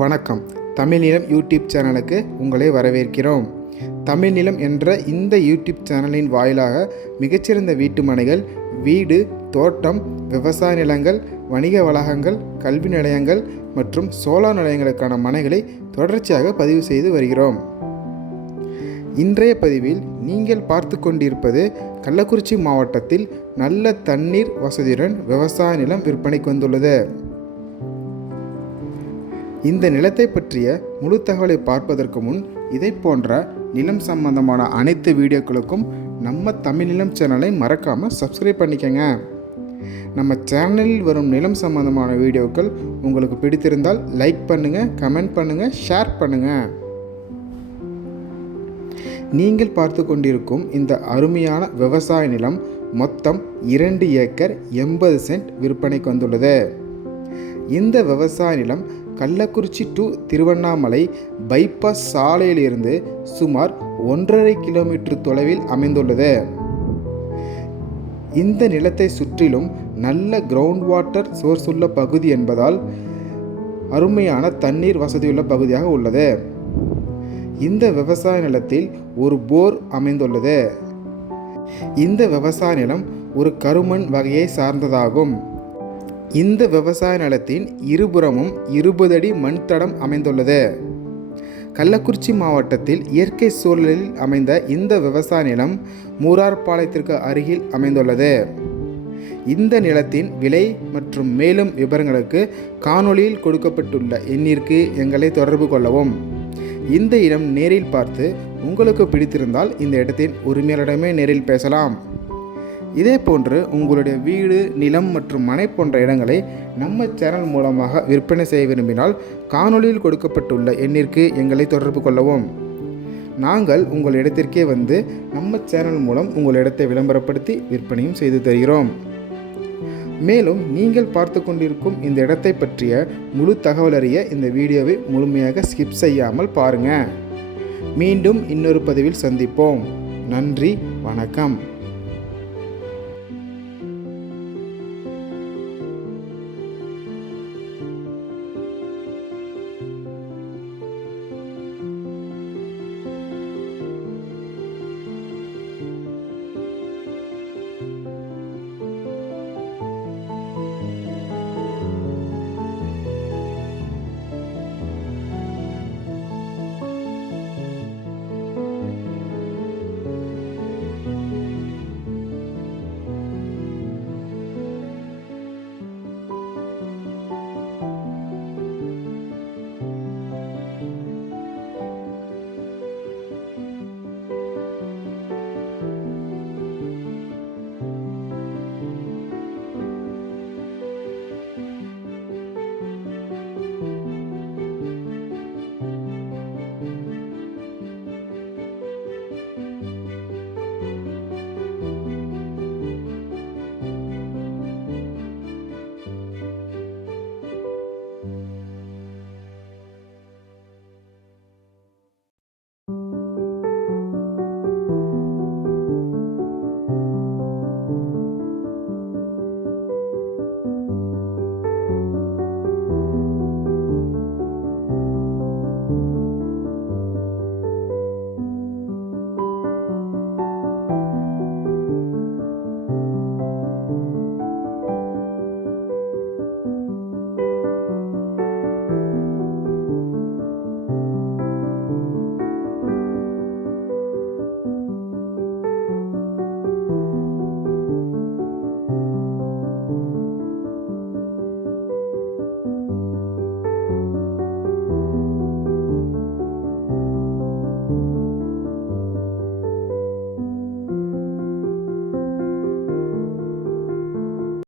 வணக்கம். தமிழ் நிலம் யூடியூப் சேனலுக்கு உங்களை வரவேற்கிறோம். தமிழ் நிலம் என்ற இந்த யூடியூப் சேனலின் வாயிலாக மிகச்சிறந்த வீட்டு மனைகள் வீடு தோட்டம் விவசாய நிலங்கள் வணிக வளாகங்கள் கல்வி நிலையங்கள் மற்றும் சோலார் நிலையங்களுக்கான மனைகளை தொடர்ச்சியாக பதிவு செய்து வருகிறோம். இன்றைய பதிவில் நீங்கள் பார்த்து கொண்டிருப்பது கள்ளக்குறிச்சி மாவட்டத்தில் நல்ல தண்ணீர் வசதியுடன் விவசாய நிலம் விற்பனைக்கு வந்துள்ளது. இந்த நிலத்தை பற்றிய முழு தகவலை பார்ப்பதற்கு முன் இதை போன்ற நிலம் சம்பந்தமான அனைத்து வீடியோக்களுக்கும் நம்ம தமிழ் நிலம் சேனலை மறக்காமல் சப்ஸ்கிரைப் பண்ணிக்கங்க. நம்ம சேனலில் வரும் நிலம் சம்பந்தமான வீடியோக்கள் உங்களுக்கு பிடித்திருந்தால் லைக் பண்ணுங்கள் கமெண்ட் பண்ணுங்கள் ஷேர் பண்ணுங்கள் நீங்கள் பார்த்து கொண்டிருக்கும் இந்த அருமையான விவசாய நிலம் மொத்தம் இரண்டு ஏக்கர் எண்பது சென்ட் விற்பனைக்கு வந்துள்ளது. இந்த விவசாய நிலம் கள்ளக்குறிச்சி டு திருவண்ணாமலை பைபாஸ் சாலையிலிருந்து சுமார் ஒன்றரை கிலோமீட்டர் தொலைவில் அமைந்துள்ளது. இந்த நிலத்தை சுற்றிலும் நல்ல கிரவுண்ட் வாட்டர் சோர்ஸ் உள்ள பகுதி என்பதால் அருமையான தண்ணீர் வசதியுள்ள பகுதியாக உள்ளது. இந்த விவசாய நிலத்தில் ஒரு போர் அமைந்துள்ளது. இந்த விவசாய நிலம் ஒரு கருமண் வகையை சார்ந்ததாகும். இந்த விவசாய நிலத்தின் இருபுறமும் இருபது அடி மண் தடம் அமைந்துள்ளது. கள்ளக்குறிச்சி மாவட்டத்தில் இயற்கை சூழலில் அமைந்த இந்த விவசாய நிலம் மூரார்பாளையத்திற்கு அருகில் அமைந்துள்ளது. இந்த நிலத்தின் விலை மற்றும் மேலும் விவரங்களுக்கு காணொளியில் கொடுக்கப்பட்டுள்ள எண்ணிற்கு எங்களை தொடர்பு கொள்ளவும். இந்த இடம் நேரில் பார்த்து உங்களுக்கு பிடித்திருந்தால் இந்த இடத்தின் உரிமையாளரிடமே நேரில் பேசலாம். இதே போன்று உங்களுடைய வீடு நிலம் மற்றும் மனை போன்ற இடங்களை நம்ம சேனல் மூலமாக விற்பனை செய்ய விரும்பினால் காணொளியில் கொடுக்கப்பட்டுள்ள எண்ணிற்கு எங்களை தொடர்பு கொள்ளவும். நாங்கள் உங்கள் இடத்திற்கே வந்து நம்ம சேனல் மூலம் உங்கள் இடத்தை விளம்பரப்படுத்தி விற்பனையும் செய்து தருகிறோம். மேலும் நீங்கள் பார்த்து கொண்டிருக்கும் இந்த இடத்தை பற்றிய முழு தகவல் அறிய இந்த வீடியோவை முழுமையாக ஸ்கிப் செய்யாமல் பாருங்கள் மீண்டும் இன்னொரு பதிவில் சந்திப்போம். நன்றி வணக்கம்.